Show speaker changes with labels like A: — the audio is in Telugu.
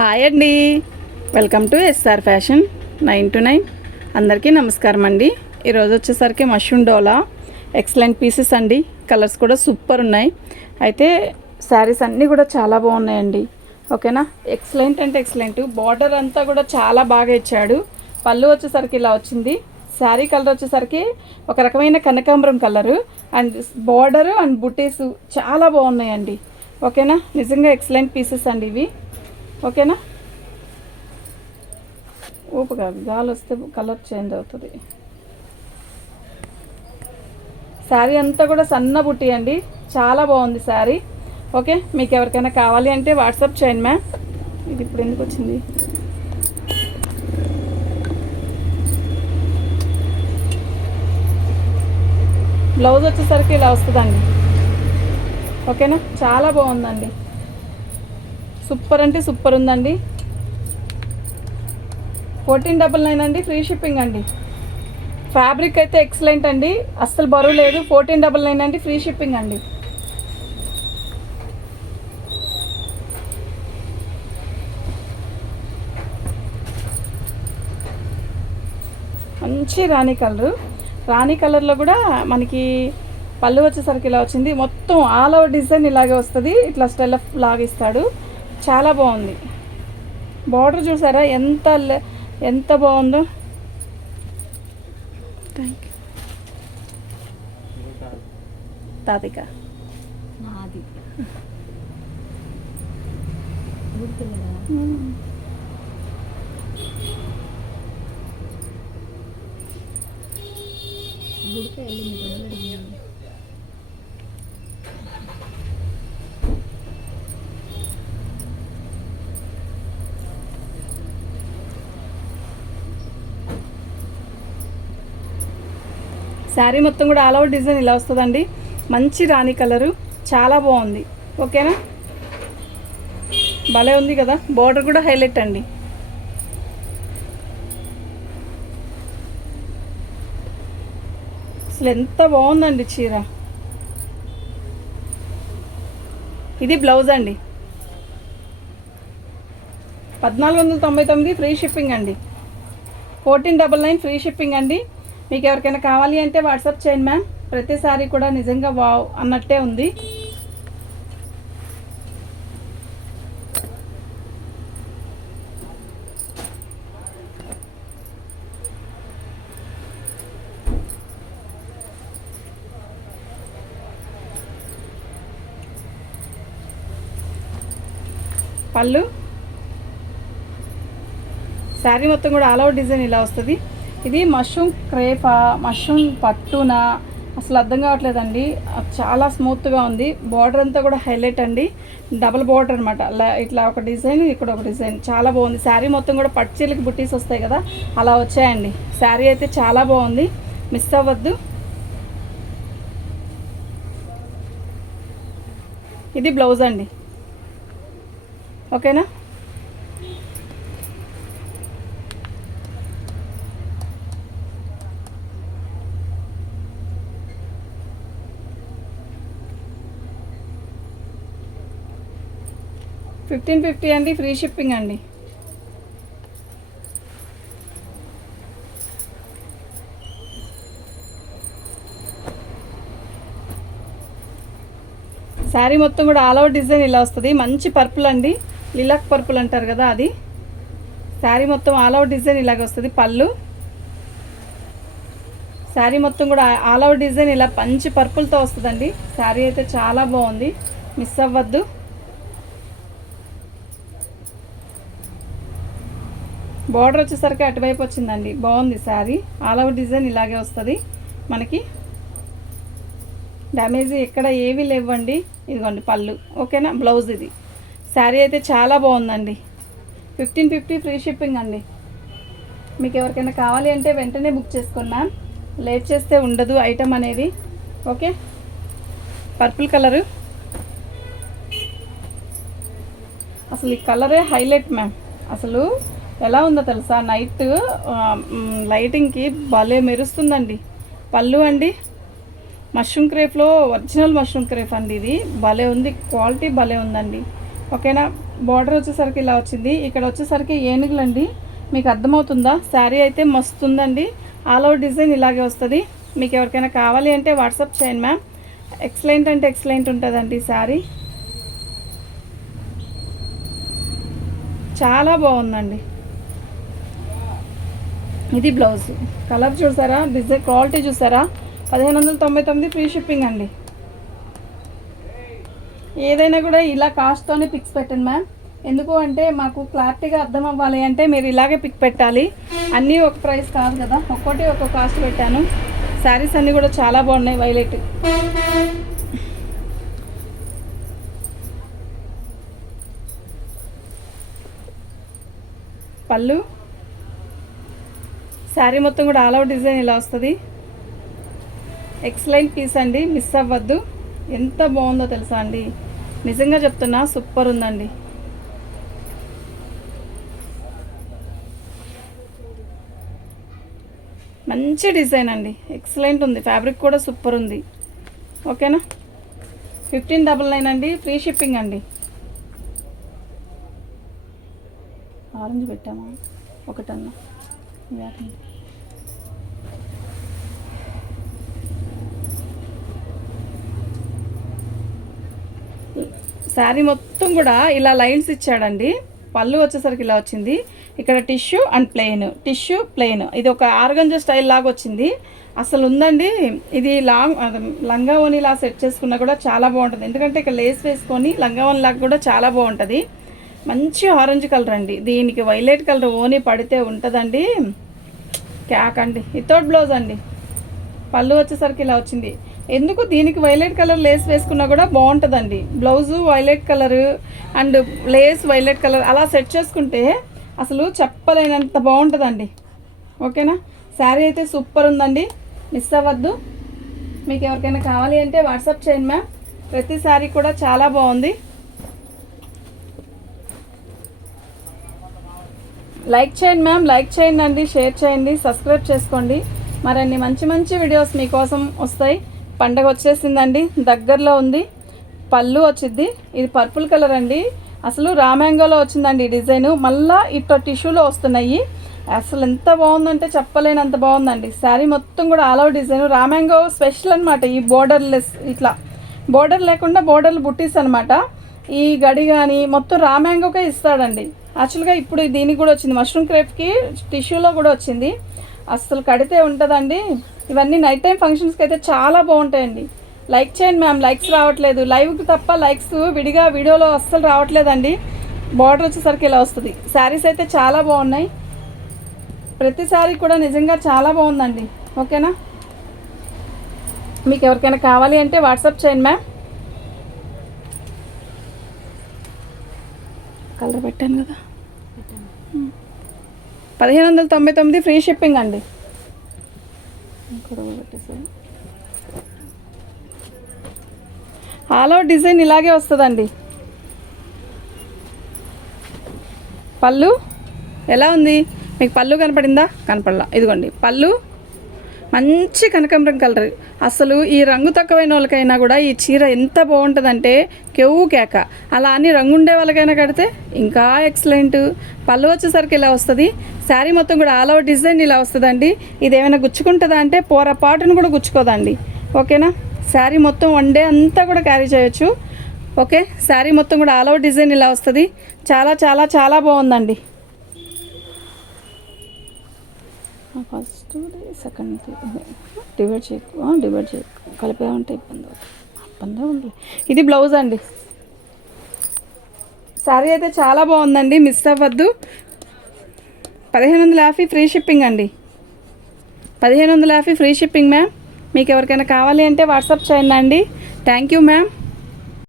A: హాయ్ అండి. Welcome to SR fashion nine to nine అందరికీ నమస్కారం అండి. ఈరోజు వచ్చేసరికి మష్రూమ్ డోలా ఎక్సలెంట్ పీసెస్ అండి. కలర్స్ కూడా సూపర్ ఉన్నాయి. అయితే శారీస్ అన్నీ కూడా చాలా బాగున్నాయండి. ఓకేనా? ఎక్సలెంట్ అంటే ఎక్సలెంట్ బార్డర్ అంతా కూడా చాలా బాగా ఇచ్చాడు. పళ్ళు వచ్చేసరికి ఇలా వచ్చింది. శారీ కలర్ వచ్చేసరికి ఒక రకమైన కనకాంబరం కలరు అండ్ బార్డర్ అండ్ బుటీస్ చాలా బాగున్నాయండి. ఓకేనా? నిజంగా ఎక్సలెంట్ పీసెస్ అండి ఇవి. ఓకేనా? ఊపు కాదు గాలి వస్తే కలర్ చేంజ్ అవుతుంది. శారీ అంతా కూడా సన్న బుట్టి అండి. చాలా బాగుంది శారీ. ఓకే మీకు ఎవరికైనా కావాలి అంటే వాట్సాప్ చేయండి మ్యామ్. ఇది ఇప్పుడు ఎందుకు వచ్చింది? బ్లౌజ్ వచ్చేసరికి ఇలా వస్తుందండి. ఓకేనా? చాలా బాగుందండి. సూపర్ అంటే సూపర్ ఉందండి. ఫోర్టీన్ డబల్ నైన్ అండి ఫ్రీ షిప్పింగ్ అండి. ఫ్యాబ్రిక్ అయితే ఎక్సలెంట్ అండి అస్సలు బరువు లేదు. ఫోర్టీన్ డబల్ నైన్ అండి ఫ్రీ షిప్పింగ్ అండి. మంచి రాణి కలరు. రాణి కలర్లో కూడా మనకి పళ్ళు వచ్చేసరికి ఇలా వచ్చింది. మొత్తం ఆల్ ఓవర్ డిజైన్ ఇలాగే వస్తుంది. ఇట్లా స్టెల్ లాగిస్తాడు ఇస్తాడు. చాలా బాగుంది. బార్డర్ చూసారా? ఎంత ఎంత బాగుందో. Thank you Tatika.
B: నాది. గుడికి వెళ్ళి
A: శారీ మొత్తం కూడా ఆల్ ఓవర్ డిజైన్ ఇలా వస్తుందండి. మంచి రాణి కలరు. చాలా బాగుంది. ఓకేనా? భలే ఉంది కదా? బార్డర్ కూడా హైలైట్ అండి. అసలు ఎంత బాగుందండి చీర. ఇది బ్లౌజ్ అండి. పద్నాలుగు వందల తొంభై తొమ్మిది ఫ్రీ షిప్పింగ్ అండి. Fourteen double nine free shipping అండి. మీకు ఎవరికైనా కావాలి అంటే వాట్సాప్ చేయండి మ్యామ్. ప్రతిసారి కూడా నిజంగా వావ్ అన్నట్టే ఉంది. పళ్ళు? శారీ మొత్తం కూడా ఆల్ అవుట్ డిజైన్ ఇలా వస్తుంది. ఇది మష్రూమ్ క్రేపా మష్రూమ్ పట్టునా? అసలు అర్థం కావట్లేదండి. చాలా స్మూత్గా ఉంది. బార్డర్ అంతా కూడా హైలైట్ అండి. డబుల్ బార్డర్ అనమాట ఇట్లా ఒక డిజైన్ ఇక్కడ ఒక డిజైన్. చాలా బాగుంది. శారీ మొత్తం కూడా పట్టుచీలకి బుట్టీస్ వస్తాయి కదా? అలా వచ్చాయండి. శారీ అయితే చాలా బాగుంది. మిస్ అవ్వద్దు. ఇది బ్లౌజ్ అండి. ఓకేనా ఫిఫ్టీన్ ఫిఫ్టీ అండి ఫ్రీ షిప్పింగ్ అండి. శారీ మొత్తం కూడా ఆల్ ఓవర్ డిజైన్ ఇలా వస్తుంది. మంచి పర్పుల్ అండి. లిలాక్ పర్పుల్ అంటారు కదా అది. శారీ మొత్తం ఆల్ ఓవర్ డిజైన్ ఇలాగ వస్తుంది పళ్ళు. శారీ మొత్తం కూడా ఆల్ ఓవర్ డిజైన్ ఇలా మంచి పర్పుల్తో వస్తుందండి. శారీ అయితే చాలా బాగుంది. మిస్ అవ్వద్దు. బార్డర్ వచ్చేసరికి అటువైపు వచ్చిందండి. బాగుంది శారీ. ఆల్ ఓవర్ డిజైన్ ఇలాగే వస్తుంది. మనకి డ్యామేజ్ ఎక్కడ ఏవి లేవండి. ఇదిగోండి పళ్ళు. ఓకేనా? బ్లౌజ్ ఇది. శారీ అయితే చాలా బాగుందండి. ఫిఫ్టీన్ ఫిఫ్టీ ఫ్రీ షిప్పింగ్ అండి. మీకు ఎవరికైనా కావాలి అంటే వెంటనే బుక్ చేసుకున్నా. లేట్ చేస్తే ఉండదు ఐటమ్ అనేది. ఓకే? పర్పుల్ కలరు అసలు ఈ కలరే హైలైట్ మ్యామ్ అసలు ఎలా ఉందో తెలుసా? నైట్ లైటింగ్కి భలే మెరుస్తుందండి. పళ్ళు అండి. మష్రూమ్ క్రేఫ్లో ఒరిజినల్ మష్రూమ్ క్రేఫ్ అండి ఇది. భలే ఉంది. క్వాలిటీ భలే ఉందండి. ఓకేనా? బార్డర్ వచ్చేసరికి ఇలా వచ్చింది. ఇక్కడ వచ్చేసరికి ఏనుగులండి. మీకు అర్థమవుతుందా? శారీ అయితే మస్తు ఉందండి. ఆల్ ఓవర్ డిజైన్ ఇలాగే వస్తుంది. మీకు ఎవరికైనా కావాలి అంటే వాట్సాప్ చేయండి మ్యామ్. ఎక్సలెంట్ అంటే ఎక్సలెంట్ ఉంటుందండి శారీ. చాలా బాగుందండి. ఇది బ్లౌజ్. కలర్ చూసారా? డిజైన్ క్వాలిటీ చూసారా? పదిహేను వందల తొంభై తొమ్మిది ఫ్రీ షిప్పింగ్ అండి. ఏదైనా కూడా ఇలా కాస్ట్తోనే పిక్స్ పెట్టండి మ్యామ్ ఎందుకు అంటే మాకు క్లారిటీగా అర్థం అవ్వాలి అంటే మీరు ఇలాగే పిక్ పెట్టాలి. అన్నీ ఒక ప్రైస్ కాదు కదా. ఒక్కోటి ఒక కాస్ట్ పెట్టాను. శారీస్ అన్నీ కూడా చాలా బాగున్నాయి వైలెట్ పళ్ళు? శారీ మొత్తం కూడా ఆల్ అవుట్ డిజైన్ ఇలా వస్తుంది. ఎక్సలెంట్ పీస్ అండి మిస్ అవ్వద్దు. ఎంత బాగుందో తెలుసా అండి. నిజంగా చెప్తున్నా సూపర్ ఉందండి. మంచి డిజైన్ అండి. ఎక్సలెంట్ ఉంది. ఫ్యాబ్రిక్ కూడా సూపర్ ఉంది. ఓకేనా? ఫిఫ్టీన్ డబల్ నైన్ అండి. ఫ్రీ షిప్పింగ్ అండి. ఆరెంజ్ పెట్టామా? ఒకటన్నా. శారీ మొత్తం కూడా ఇలా లైన్స్ ఇచ్చాడండి. పళ్ళు వచ్చేసరికి ఇలా వచ్చింది. ఇక్కడ tissue and plain. Tissue plain. ఇది ఒక ఆర్గంజా స్టైల్ లాగా వచ్చింది. అసలు ఉందండి. ఇది లాంగ్ లంగా ఇలా సెట్ చేసుకున్నా కూడా చాలా బాగుంటుంది. ఎందుకంటే ఇక్కడ లేస్ వేసుకొని లంగా లాగా కూడా చాలా బాగుంటుంది. మంచి ఆరెంజ్ కలర్ అండి. దీనికి వైలెట్ కలర్ ఓని పడితే ఉంటుందండి. క్యాక్ అండి. వితౌట్ బ్లౌజ్ అండి. పళ్ళు వచ్చేసరికి ఇలా వచ్చింది. ఎందుకు దీనికి వైలెట్ కలర్ లేస్ వేసుకున్నా కూడా బాగుంటుందండి. Blouse violet colour and lace violet colour అలా సెట్ చేసుకుంటే అసలు చెప్పలేనంత బాగుంటుందండి. ఓకేనా? శారీ అయితే సూపర్ ఉందండి. మిస్ అవ్వద్దు. మీకు ఎవరికైనా కావాలి అంటే వాట్సాప్ చేయండి మ్యామ్. ప్రతి శారీ కూడా చాలా బాగుంది. లైక్ చేయండి మ్యామ్ లైక్ చేయండి అండి షేర్ చేయండి సబ్స్క్రైబ్ చేసుకోండి. మరిన్ని మంచి మంచి వీడియోస్ మీకోసం వస్తాయి. పండగ వచ్చేసిందండి. దగ్గరలో ఉంది. పళ్ళు వచ్చింది ఇది పర్పుల్ కలర్ అండి. అసలు రామ్యాంగోలో వచ్చిందండి ఈ డిజైను. మళ్ళా ఇట్లా టిష్యూలో వస్తున్నాయి. అసలు ఎంత బాగుందంటే చెప్పలేనంత బాగుందండి. శారీ మొత్తం కూడా all over design. Raw mango special అనమాట ఈ బోర్డర్లెస్ ఇట్లా. బోర్డర్ లేకుండా బోర్డర్లు బుట్టీస్ అనమాట ఈ గడి కానీ మొత్తం రామ్యాంగోకే ఇస్తాడండి. యాక్చువల్గా ఇప్పుడు దీనికి కూడా వచ్చింది. మష్రూమ్ క్రేప్కి టిష్యూలో కూడా వచ్చింది. అస్సలు కడితే ఉంటుందండి. ఇవన్నీ నైట్ టైం ఫంక్షన్స్కి అయితే చాలా బాగుంటాయండి. లైక్ చేయండి మ్యామ్ లైక్స్ రావట్లేదు. లైవ్కి తప్ప లైక్స్ విడిగా వీడియోలో అస్సలు రావట్లేదండి. బార్డర్ వచ్చేసరికి ఇలా వస్తుంది. శారీస్ అయితే చాలా బాగున్నాయి. ప్రతి శారీ కూడా నిజంగా చాలా బాగుందండి. ఓకేనా మీకు ఎవరికైనా కావాలి అంటే వాట్సాప్ చేయండి మ్యామ్ కలర్ పెట్టాను కదా. పదిహేను వందల తొంభై తొమ్మిది ఫ్రీ షిప్పింగ్ అండి. ఆల్ అవుట్ డిజైన్ ఇలాగే వస్తుందండి. పళ్ళు? ఎలా ఉంది? మీకు పళ్ళు కనపడిందా? కనపడలా. ఇదిగోండి. పళ్ళు మంచి కనకాంబరం కలర్. అసలు ఈ రంగు తక్కువైన వాళ్ళకైనా కూడా ఈ చీర ఎంత బాగుంటుందంటే కెవ్వు కేక. అలా అని రంగు ఉండే వాళ్ళకైనా కడితే ఇంకా ఎక్సలెంట్ పళ్ళు వచ్చేసరికి ఇలా వస్తుంది. శారీ మొత్తం కూడా ఆల్ ఓవర్ డిజైన్ ఇలా వస్తుందండి. ఇది ఏమైనా గుచ్చుకుంటుందా అంటే పోరపాటును కూడా గుచ్చుకోదండి. ఓకేనా? శారీ మొత్తం వన్ డే అంతా కూడా క్యారీ చేయొచ్చు. ఓకే? శారీ మొత్తం కూడా ఆల్ ఓవర్ డిజైన్ ఇలా వస్తుంది. చాలా చాలా చాలా బాగుందండి. ఫస్ట్. సెకండ్ డివైడ్ చేయకు. డివైడ్ చేయకు. కలిపే ఉంటే ఇబ్బంది అవుతుంది. ఇబ్బంది ఉంది ఇది బ్లౌజ్ అండి. శారీ అయితే చాలా బాగుందండి. మిస్ అవ్వద్దు. పదిహేను వందల యాభై ఫ్రీ షిప్పింగ్ అండి. పదిహేను వందల యాభై ఫ్రీ షిప్పింగ్ మ్యామ్ మీకు ఎవరికైనా కావాలి అంటే వాట్సాప్ చేయండి. అండి థ్యాంక్ యూ మ్యామ్